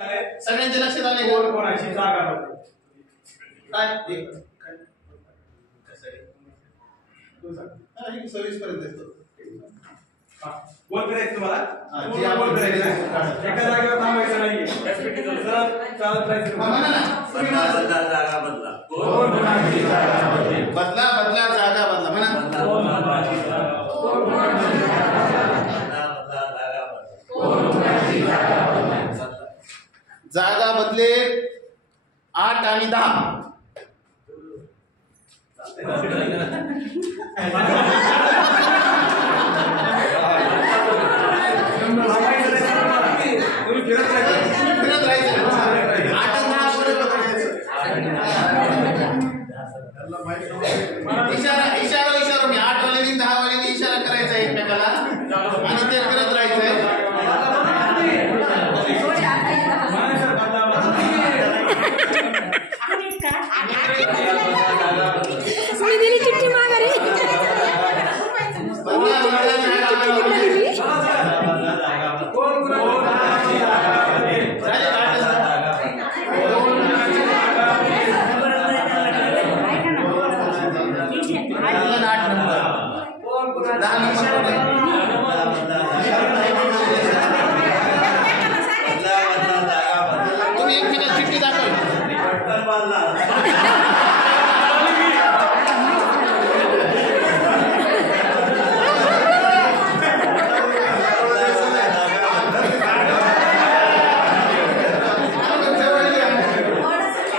सगळ्यांच्या लक्षात आले कोण कोणाची जागा होती काय सर्विस पर्यंत येतो बोल करायचं तुम्हाला जी आपण करायचं एका जागेवर थांबायचं नाहीये चालत राहायचं बदला जागा बदला कोण कोणाची जागा बदले बदला बदला जागा बदला म्हणा कोण कोणाची जागा जागा बदले 8 आणि 10 इशारा मी 8 वाल्यांनी 10 वाल्यांनी इशारा करायचा एकमेकाला आणि ते करत राहायचंय दिली चिठ्ठी माघारी तुम्ही एकमेकाला चिठ्ठी दाखल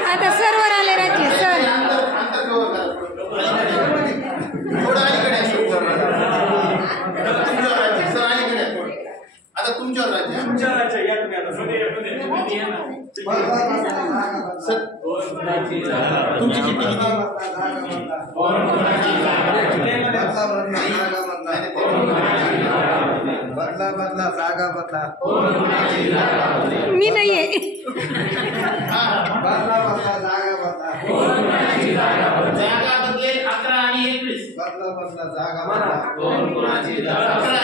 आता सर्वर आले राज्य सर थोडं अलीकडे सर अलीकडे आता तुमच्यावर राज्य तुमच्या राज्य या तुम्ही आता सर तुमची चिठ्ठी किती बदला बदला जागा बदला मी नाहीये बदला बदला जागा बदला जागा बदले 11 आणि 21 बदला बदला जागा बदला 11